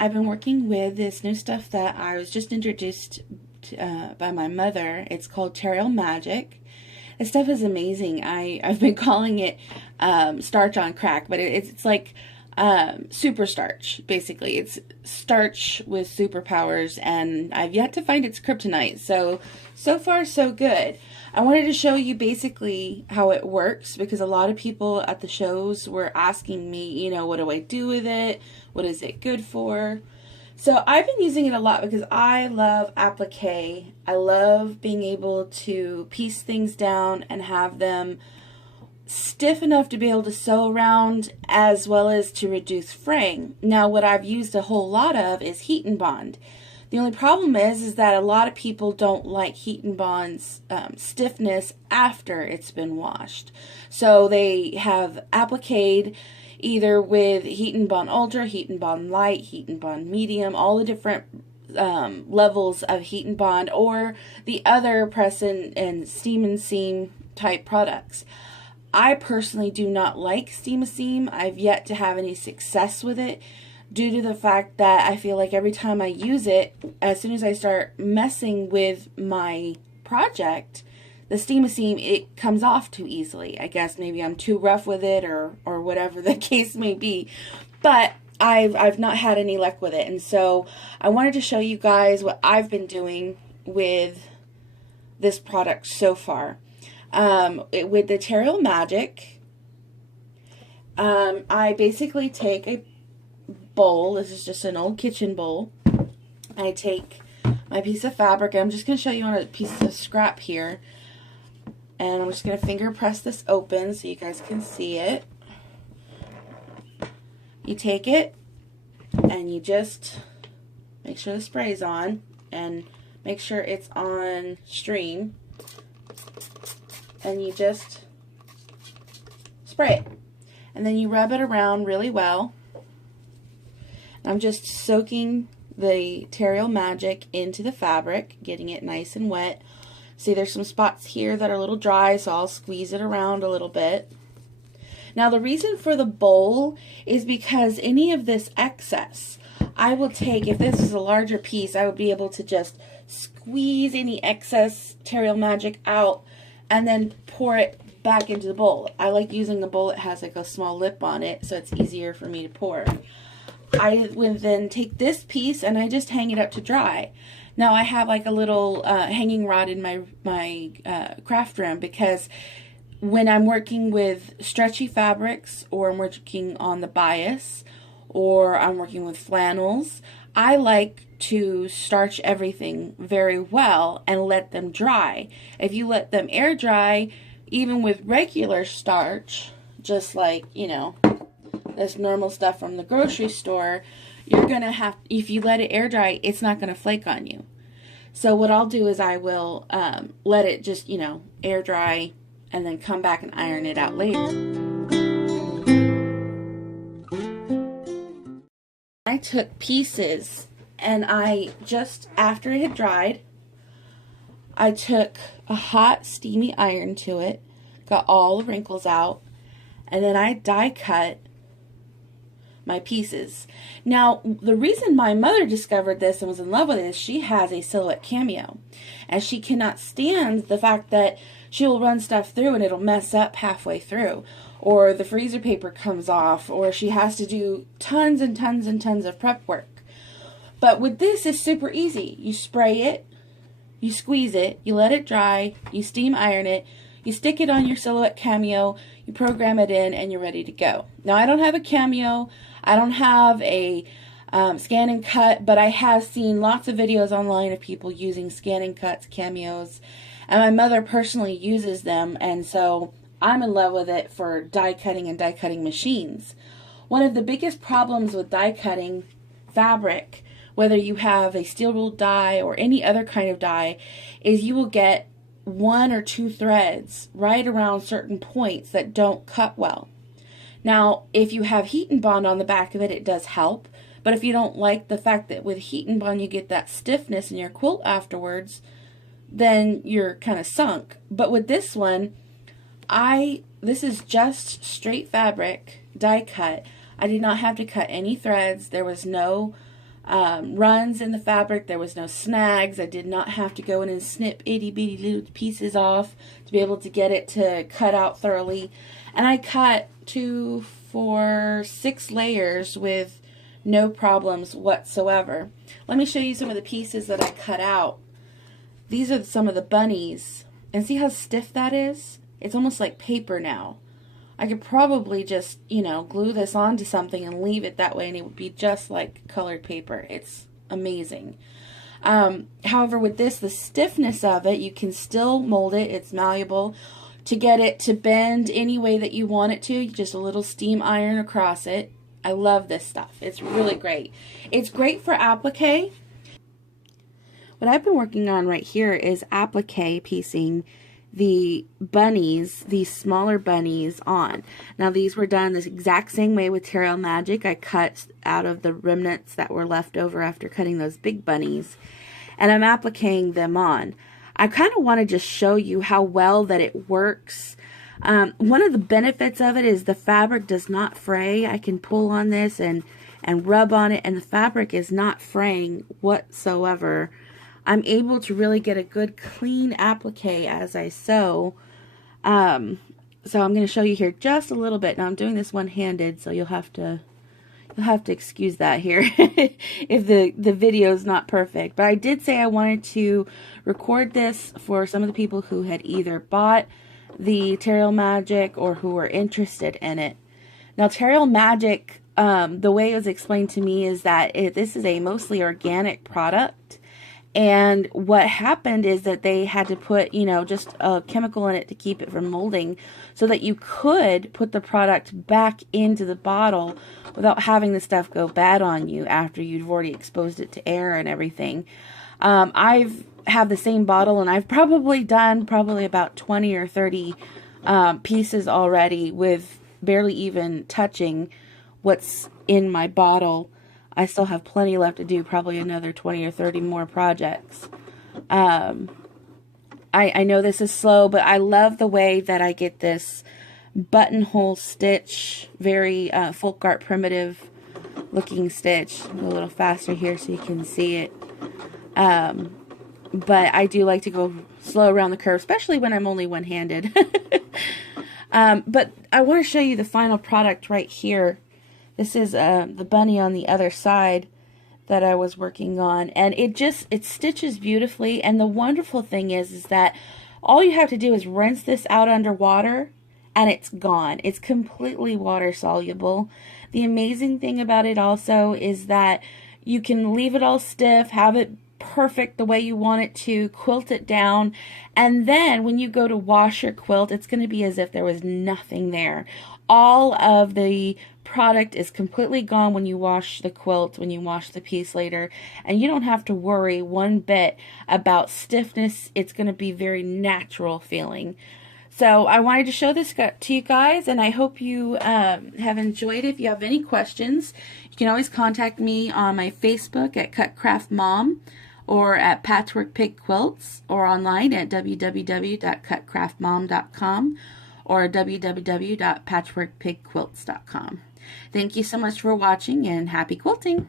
I've been working with this new stuff that I was just introduced to, by my mother. It's called Terial Magic. This stuff is amazing. I've been calling it starch on crack, but it's like super starch, basically. It's starch with superpowers, and I've yet to find its kryptonite. So far, so good. I wanted to show you basically how it works, because a lot of people at the shows were asking me, you know, what do I do with it? What is it good for? So I've been using it a lot because I love applique. I love being able to piece things down and have them stiff enough to be able to sew around, as well as to reduce fraying. Now, what I've used a whole lot of is Heat and Bond. The only problem is that a lot of people don't like Heat and Bond's stiffness after it's been washed. So they have appliqued either with Heat and Bond Ultra, Heat and Bond Light, Heat and Bond Medium, all the different levels of Heat and Bond, or the other press and steam and seam type products. I personally do not like steam and seam. I've yet to have any success with it, due to the fact that I feel like every time I use it, as soon as I start messing with my project, the steam and seam, it comes off too easily. I guess maybe I'm too rough with it, or whatever the case may be. But I've not had any luck with it, and so I wanted to show you guys what I've been doing with this product so far. With the Terial Magic, I basically take a bowl. This is just an old kitchen bowl. I take my piece of fabric, and I'm just going to show you on a piece of scrap here, and I'm just going to finger press this open so you guys can see it. You take it and you just make sure the spray's on, and make sure it's on stream, and you just spray it, and then you rub it around really well. I'm just soaking the Terial Magic into the fabric, getting it nice and wet. See, there's some spots here that are a little dry, so I'll squeeze it around a little bit. Now, the reason for the bowl is because any of this excess, I will take, if this is a larger piece, I would be able to just squeeze any excess Terial Magic out and then pour it back into the bowl. I like using the bowl that has like a small lip on it, so it's easier for me to pour. I would then take this piece and I just hang it up to dry. Now I have like a little hanging rod in my craft room, because when I'm working with stretchy fabrics, or I'm working on the bias, or I'm working with flannels, I like to starch everything very well and let them dry. If you let them air dry, even with regular starch, just like, you know, this normal stuff from the grocery store, you're going to have, if you let it air dry, it's not going to flake on you. So what I'll do is I will let it just, you know, air dry, and then come back and iron it out later. I took pieces, and I just, after it had dried, I took a hot steamy iron to it, got all the wrinkles out, and then I die cut my pieces. Now, the reason my mother discovered this and was in love with it is she has a silhouette cameo, and she cannot stand the fact that she will run stuff through and it'll mess up halfway through, or the freezer paper comes off, or she has to do tons and tons and tons of prep work. But with this, it's super easy. You spray it, you squeeze it, you let it dry, you steam iron it, you stick it on your silhouette cameo, you program it in, and you're ready to go. Now, I don't have a cameo, I don't have a scan and cut, but I have seen lots of videos online of people using scan and cuts, cameos, and my mother personally uses them, and so I'm in love with it for die cutting and die cutting machines. One of the biggest problems with die cutting fabric, whether you have a steel ruled die or any other kind of die, is you will get one or two threads right around certain points that don't cut well. Now, if you have Heat and Bond on the back of it, it does help. But if you don't like the fact that with Heat and Bond you get that stiffness in your quilt afterwards, then you're kind of sunk. But with this one, this is just straight fabric, die cut. I did not have to cut any threads. There was no runs in the fabric. There was no snags. I did not have to go in and snip itty bitty little pieces off to be able to get it to cut out thoroughly. And I cut 2, 4, 6 layers with no problems whatsoever. Let me show you some of the pieces that I cut out. These are some of the bunnies. And see how stiff that is? It's almost like paper now. I could probably just, you know, glue this onto something and leave it that way and it would be just like colored paper. It's amazing. However, with this, the stiffness of it, you can still mold it. It's malleable. To get it to bend any way that you want it to, just a little steam iron across it. I love this stuff. It's really great. It's great for applique. What I've been working on right here is applique piecing the bunnies, these smaller bunnies on. Now these were done the exact same way with Terial Magic. I cut out of the remnants that were left over after cutting those big bunnies, and I'm appliquing them on. I kind of want to just show you how well that it works. One of the benefits of it is the fabric does not fray. I can pull on this and rub on it, and the fabric is not fraying whatsoever. I'm able to really get a good clean applique as I sew. So I'm going to show you here just a little bit. Now I'm doing this one-handed, so you'll have to excuse that here if the video is not perfect. But I did say I wanted to record this for some of the people who had either bought the Terial Magic or who were interested in it. Now Terial Magic, the way it was explained to me is that this is a mostly organic product. And what happened is that they had to put, you know, just a chemical in it to keep it from molding so that you could put the product back into the bottle without having the stuff go bad on you after you've already exposed it to air and everything. I've have the same bottle, and I've probably done about 20 or 30 pieces already with barely even touching what's in my bottle. I still have plenty left to do, probably another 20 or 30 more projects. I know this is slow, but I love the way that I get this buttonhole stitch, very folk art primitive looking stitch. Go a little faster here so you can see it. But I do like to go slow around the curve, especially when I'm only one-handed. But I want to show you the final product right here. This is the bunny on the other side that I was working on, and it stitches beautifully. And the wonderful thing is that all you have to do is rinse this out under water and it's gone. It's completely water soluble. The amazing thing about it also is that you can leave it all stiff, have it perfect the way you want it to, quilt it down, and then when you go to wash your quilt, it's going to be as if there was nothing there. All of the product is completely gone when you wash the quilt, when you wash the piece later, and you don't have to worry one bit about stiffness. It's going to be very natural feeling. So I wanted to show this to you guys, and I hope you have enjoyed it. If you have any questions, you can always contact me on my Facebook at Cut Craft Mom, or at Patchwork Pig Quilts, or online at www.cutcraftmom.com or www.patchworkpigquilts.com. Thank you so much for watching, and happy quilting!